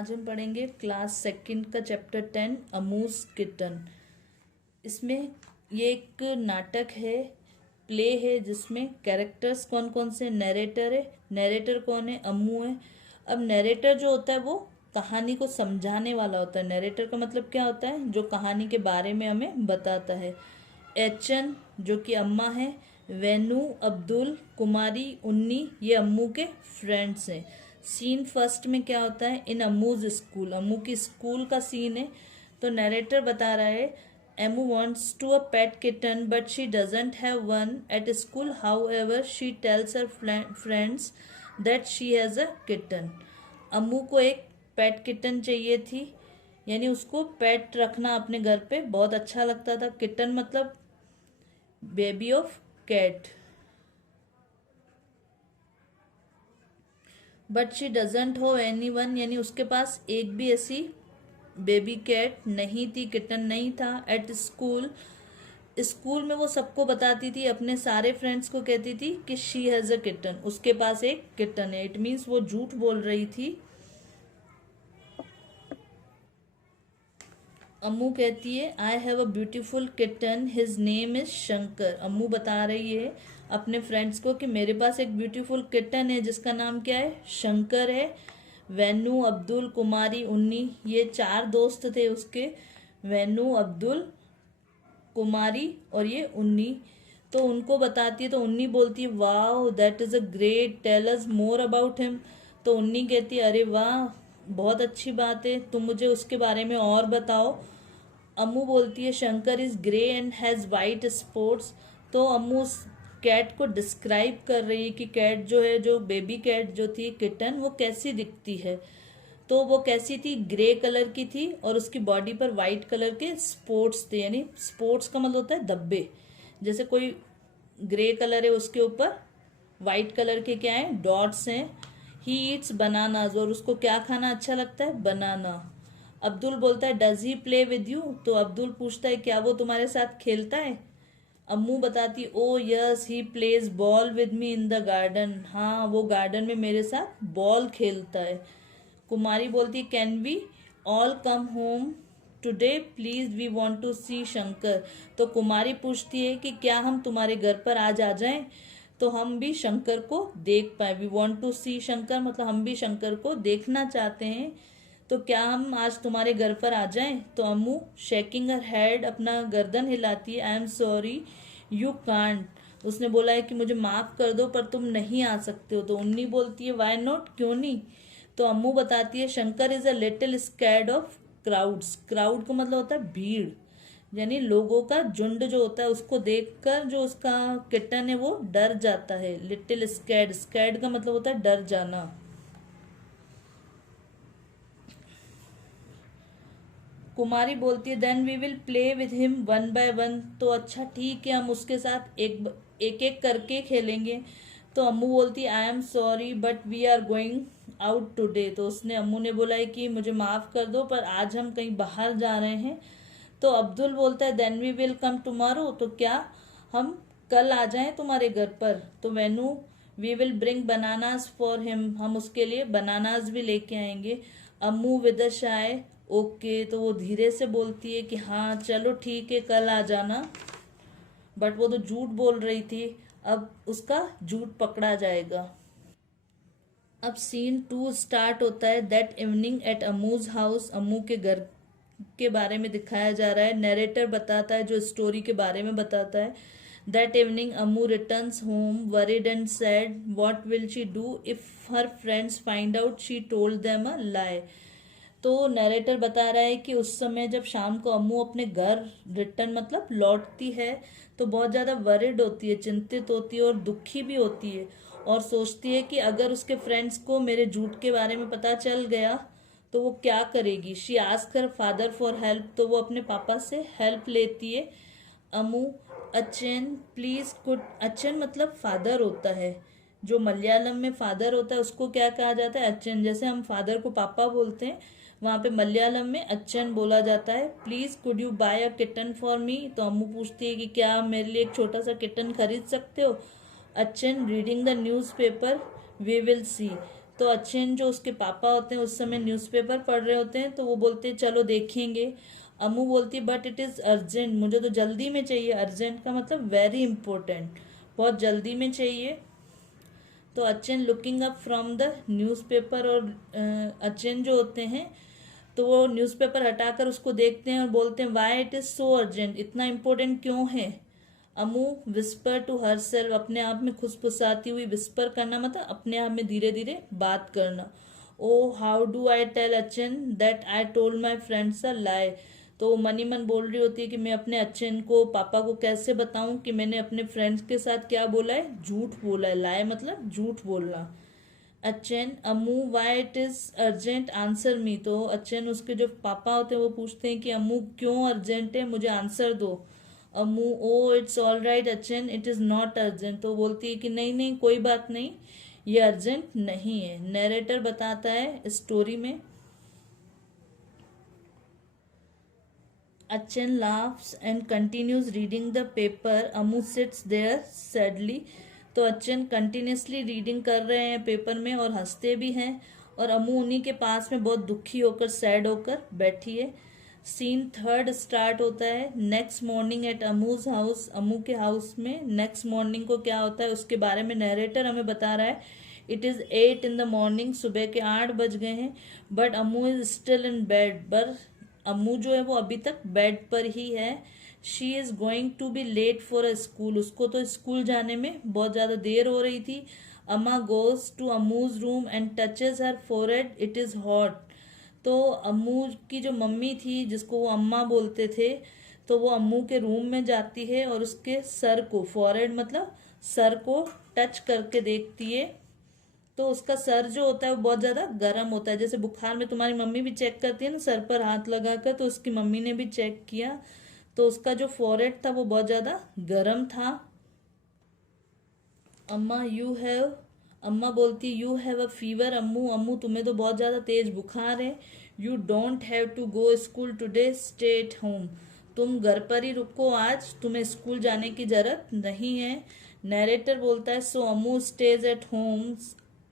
आज हम पढ़ेंगे क्लास सेकंड का चैप्टर 10 अमूज किटन। इसमें ये एक नाटक है, प्ले है, जिसमें कैरेक्टर्स कौन कौन से, नैरेटर है, नैरेटर कौन है, अम्मू है। अब नैरेटर जो होता है वो कहानी को समझाने वाला होता है। नैरेटर का मतलब क्या होता है, जो कहानी के बारे में हमें बताता है। एचन जो कि अम्मा है, वेनू, अब्दुल, कुमारी, उन्नी, ये अम्मू के फ्रेंड्स हैं। सीन फर्स्ट में क्या होता है, इन अम्मूज स्कूल, अम्मू की स्कूल का सीन है। तो नरेटर बता रहा है Ammu wants to a pet kitten but she doesn't have one at school, however she tells her friends that she has a kitten. Ammu को एक पेट किटन चाहिए थी, यानी उसको पेट रखना अपने घर पे बहुत अच्छा लगता था। किटन मतलब baby of cat. But she doesn't have any one, यानी उसके पास एक भी ऐसी बेबी कैट नहीं थी, किटन नहीं था। एट स्कूल, स्कूल में वो सबको बताती थी, अपने सारे फ्रेंड्स को कहती थी कि शी हैज अ किटन, उसके पास एक किटन है। इट मीन्स वो झूठ बोल रही थी। अम्मू कहती है I have a beautiful kitten, his name is Shankar. Ammu बता रही है अपने फ्रेंड्स को कि मेरे पास एक ब्यूटीफुल किटन है जिसका नाम क्या है, शंकर है। वेनू, अब्दुल, कुमारी, उन्नी, ये 4 दोस्त थे उसके, वेनू, अब्दुल, कुमारी और ये उन्नी। तो उनको बताती है, तो उन्नी बोलती है wow that is a great, tell us more about him. तो उन्नी कहती है अरे वाह बहुत अच्छी बात है, तुम मुझे उसके बारे में और बताओ। अम्मू बोलती है Shankar is grey and has white spots. तो अम्मू उस कैट को डिस्क्राइब कर रही है कि कैट जो है, जो बेबी कैट जो थी किटन, वो कैसी दिखती है। तो वो कैसी थी, ग्रे कलर की थी और उसकी बॉडी पर वाइट कलर के स्पॉट्स थे। यानी स्पॉट्स का मतलब होता है धब्बे, जैसे कोई ग्रे कलर है उसके ऊपर वाइट कलर के क्या है, डॉट्स हैं। ही ईट्स बनानाज, और उसको क्या खाना अच्छा लगता है, बनाना। अब्दुल बोलता है does he play with you, तो अब्दुल पूछता है क्या वो तुम्हारे साथ खेलता है। अम्मू बताती ओ yes he plays ball with me in the garden, हाँ वो गार्डन में मेरे साथ बॉल खेलता है। कुमारी बोलती है can we all come home today please, we want to see Shankar. तो कुमारी पूछती है कि क्या हम तुम्हारे घर पर आज आ जाएं, तो हम भी शंकर को देख पाए। We want to see Shankar मतलब हम भी शंकर को देखना चाहते हैं, तो क्या हम आज तुम्हारे घर पर आ जाएं। तो अम्मू शेकिंग हर हेड, अपना गर्दन हिलाती है। I am sorry you can't, उसने बोला है कि मुझे माफ कर दो पर तुम नहीं आ सकते हो। तो उन्नी बोलती है वाई नॉट, क्यों नहीं। तो अम्मू बताती है Shankar is a little scared of crowds. Crowd का मतलब होता है भीड़, यानी लोगों का झुंड जो होता है उसको देखकर जो उसका किटन है वो डर जाता है। लिटिल स्कैर्ड, स्कैर्ड का मतलब होता है डर जाना। कुमारी बोलती है then we will play with him one by one, तो अच्छा ठीक है हम उसके साथ एक एक करके खेलेंगे। तो अम्मू बोलती है I am sorry but we are going out today, तो उसने अम्मू ने बोला है कि मुझे माफ़ कर दो पर आज हम कहीं बाहर जा रहे हैं। तो अब्दुल बोलता है then we will come tomorrow, तो क्या हम कल आ जाएं तुम्हारे घर पर। तो Venu we will bring bananas for him, हम उसके लिए बनानास भी लेके आएंगे। अम्मू विद अ शाय ओके, तो वो धीरे से बोलती है कि हाँ चलो ठीक है कल आ जाना, बट वो तो झूठ बोल रही थी, अब उसका झूठ पकड़ा जाएगा। अब सीन 2 स्टार्ट होता है। दैट इवनिंग एट अम्मूज हाउस, अम्मू के घर के बारे में दिखाया जा रहा है। नरेटर बताता है, जो स्टोरी के बारे में बताता है। That evening Ammu returns home worried and sad, what will she do if her friends find out she told them a lie. तो नरेटर बता रहा है कि उस समय जब शाम को अम्मू अपने घर रिटर्न मतलब लौटती है, तो बहुत ज़्यादा वरिड होती है, चिंतित होती है और दुखी भी होती है, और सोचती है कि अगर उसके फ्रेंड्स को मेरे झूठ के बारे में पता चल गया तो वो क्या करेगी। She ask her father for help, तो वो अपने पापा से हेल्प लेती है। अम्मू अचेन प्लीज कुड, अचेन मतलब फादर होता है, जो मलयालम में फादर होता है उसको क्या कहा जाता है, अचन। जैसे हम फादर को पापा बोलते हैं, वहाँ पे मलयालम में अचन बोला जाता है। Please could you buy a kitten for me, तो अम्मू पूछती है कि क्या आप मेरे लिए एक छोटा सा किटन खरीद सकते हो। Achan reading the newspaper we will see, तो अच्छन जो उसके पापा होते हैं उस समय न्यूज़पेपर पढ़ रहे होते हैं, तो वो बोलते हैं चलो देखेंगे। अम्मू बोलती है बट इट इज़ अर्जेंट, मुझे तो जल्दी में चाहिए। अर्जेंट का मतलब वेरी इंपॉर्टेंट, बहुत जल्दी में चाहिए। तो Achan looking up from the newspaper, और अच्छन जो होते हैं तो वो न्यूज़पेपर हटाकर उसको देखते हैं और बोलते हैं why it is so urgent, इतना इम्पोर्टेंट क्यों है। Ammu whisper to herself, अपने आप में खुसफुसाती हुई, विस्पर करना मतलब अपने आप में धीरे धीरे बात करना। Oh how do I tell Achan that I told my friends a lie, तो मनी मन बोल रही होती है कि मैं अपने अच्छन को, पापा को कैसे बताऊं कि मैंने अपने फ्रेंड्स के साथ क्या बोला है, झूठ बोला है। लाई मतलब झूठ बोलना। Achan Ammu why it is urgent answer me, तो अच्छन उसके जो पापा होते हैं वो पूछते हैं कि अम्मू क्यों अर्जेंट है, मुझे आंसर दो। Ammu oh it's all right Achan it is not urgent, तो बोलती है कि नहीं नहीं कोई बात नहीं, ये अर्जेंट नहीं है। नरेटर बताता है स्टोरी में, अच्छन laughs and continues reading the paper. Amu sits there sadly. तो अच्छन कंटिन्यूसली रीडिंग कर रहे हैं पेपर में और हंसते भी हैं, और अमू उन्हीं के पास में बहुत दुखी होकर, सैड होकर बैठी है। सीन थर्ड स्टार्ट होता है। Next morning at Ammu's house, Ammu के हाउस में नेक्स्ट मॉर्निंग को क्या होता है उसके बारे में नरेटर हमें बता रहा है। It is 8 in the morning, सुबह के 8 बज गए हैं। But Amu is still in bed, पर अम्मू जो है वो अभी तक बेड पर ही है। She is going to be late for a school, उसको तो स्कूल जाने में बहुत ज़्यादा देर हो रही थी। Amma goes to Ammu's room and touches her forehead, it is hot. तो अम्मू की जो मम्मी थी जिसको वो अम्मा बोलते थे, तो वो अम्मू के रूम में जाती है और उसके सर को, फोरहेड मतलब सर को टच करके देखती है। तो उसका सर जो होता है वो बहुत ज़्यादा गर्म होता है, जैसे बुखार में तुम्हारी मम्मी भी चेक करती है ना सर पर हाथ लगाकर, तो उसकी मम्मी ने भी चेक किया, तो उसका जो फोरहेड था वो बहुत ज़्यादा गर्म था। अम्मा यू हैव, अम्मा बोलती you have a fever Ammu, Ammu तुम्हें तो बहुत ज़्यादा तेज बुखार है। You don't have to go school today, stay at home, तुम घर पर ही रुको, आज तुम्हें स्कूल जाने की ज़रूरत नहीं है। नरेटर बोलता है so Ammu stays at home,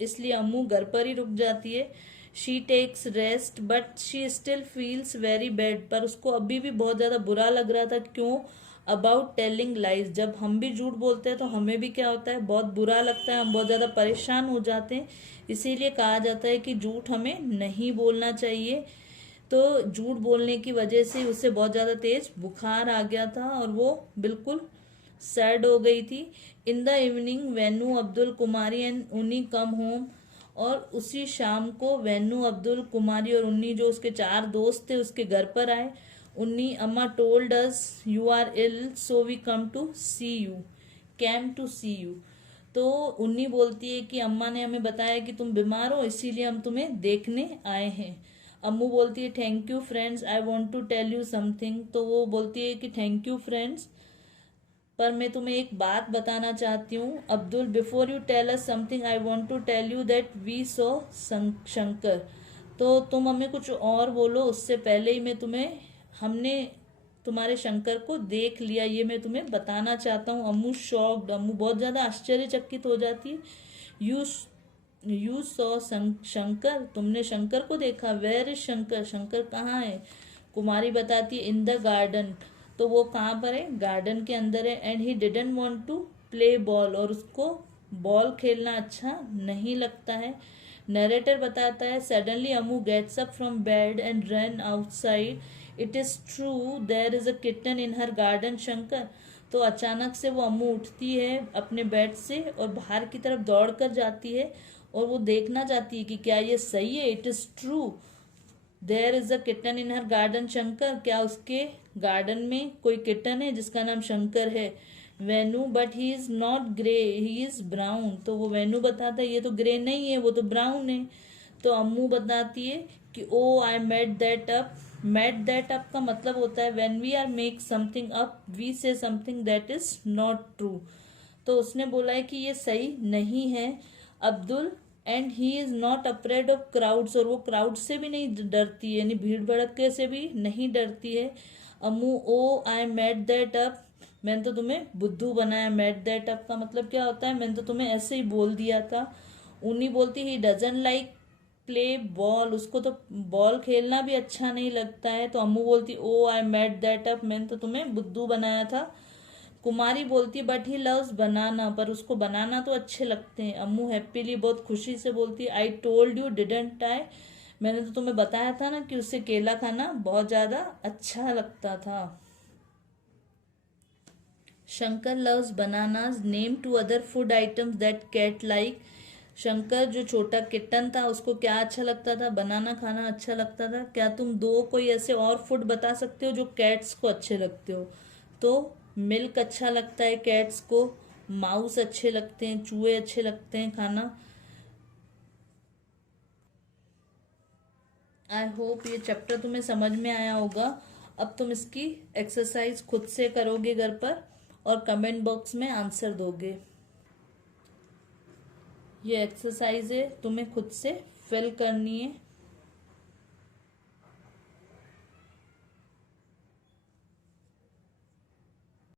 इसलिए अम्मू घर पर ही रुक जाती है। She takes rest but she still feels very bad, पर उसको अभी भी बहुत ज़्यादा बुरा लग रहा था। क्यों? अबाउट टेलिंग लाइज, जब हम भी झूठ बोलते हैं तो हमें भी क्या होता है, बहुत बुरा लगता है, हम बहुत ज़्यादा परेशान हो जाते हैं। इसीलिए कहा जाता है कि झूठ हमें नहीं बोलना चाहिए। तो झूठ बोलने की वजह से उसे बहुत ज़्यादा तेज बुखार आ गया था और वो बिल्कुल सैड हो गई थी। In the evening venue Abdul Kumari and उन्नी कम होम, और उसी शाम को वेन्यू अब्दुल कुमारी और उन्नी जो उसके 4 दोस्त थे उसके घर पर आए। Unni Amma told us you are ill so we come to see you, came to see you. तो उन्नी बोलती है कि अम्मा ने हमें बताया कि तुम बीमार हो, इसीलिए हम तुम्हें देखने आए हैं। अम्मू बोलती है thank you friends, I want to tell you something, तो वो बोलती है कि थैंक यू फ्रेंड्स, पर मैं तुम्हें एक बात बताना चाहती हूँ। Abdul before you tell us something I want to tell you that we saw Shankar, तो तुम हमें कुछ और बोलो, उससे पहले ही मैं तुम्हें, हमने तुम्हारे शंकर को देख लिया, ये मैं तुम्हें बताना चाहता हूँ। अम्मू शॉक्ड, अम्मू बहुत ज़्यादा आश्चर्यचकित हो जाती है। यू यू सॉ शंकर, तुमने शंकर को देखा? वेयर इज शंकर, शंकर कहाँ है? कुमारी बताती है इन द गार्डन, तो वो कहाँ पर है? गार्डन के अंदर है। And he didn't want to play ball, और उसको बॉल खेलना अच्छा नहीं लगता है। नरेटर बताता है suddenly Ammu gets up from bed and run outside, it is true there is a kitten in her garden Shankar, तो अचानक से वो अम्मू उठती है अपने बेड से और बाहर की तरफ दौड़ कर जाती है और वो देखना चाहती है कि क्या ये सही है। It is true there is a kitten in her garden Shankar, क्या उसके गार्डन में कोई किटन है जिसका नाम शंकर है। Venu but he is not grey he is brown, तो वो वेनू बताता है ये तो ग्रे नहीं है, वो तो ब्राउन है। तो अम्मू बताती है कि oh I made that up, made that up का मतलब होता है when we are make something up we say something that is not true, तो उसने बोला है कि ये सही नहीं है। Abdul and he is not afraid of crowds, और वो क्राउड से भी नहीं डरती है, यानी भीड़ भड़के से भी नहीं डरती है। अम्मू ओ आई मेड दैट अप, मैंने तो तुम्हें बुद्धू बनाया। मेड दैट अप का मतलब क्या होता है? मैंने तो तुम्हें ऐसे ही बोल दिया था। उन्नी बोलती he doesn't like play ball, उसको तो बॉल खेलना भी अच्छा नहीं लगता है। तो अम्मू बोलती ओ आई मेड दैट अप, मैंने तो तुम्हें बुद्धू बनाया था। कुमारी बोलती बट ही लव्स बनाना, पर उसको बनाना तो अच्छे लगते हैं। अम्मू हैप्पीली बहुत खुशी से बोलती I told you didn't I, मैंने तो तुम्हें बताया था ना कि उससे केला खाना बहुत ज्यादा अच्छा लगता था। Shankar loves bananas, name to other food items that cat like. Shankar जो छोटा किट्टन था उसको क्या अच्छा लगता था? बनाना खाना अच्छा लगता था। क्या तुम दो कोई ऐसे और फूड बता सकते हो जो कैट्स को अच्छे लगते हो? तो मिल्क अच्छा लगता है कैट्स को, माउस अच्छे लगते हैं, चूहे अच्छे लगते हैं खाना। आई होप ये चैप्टर तुम्हें समझ में आया होगा। अब तुम इसकी एक्सरसाइज खुद से करोगे घर पर और कमेंट बॉक्स में आंसर दोगे। ये एक्सरसाइज है, तुम्हें खुद से फिल करनी है।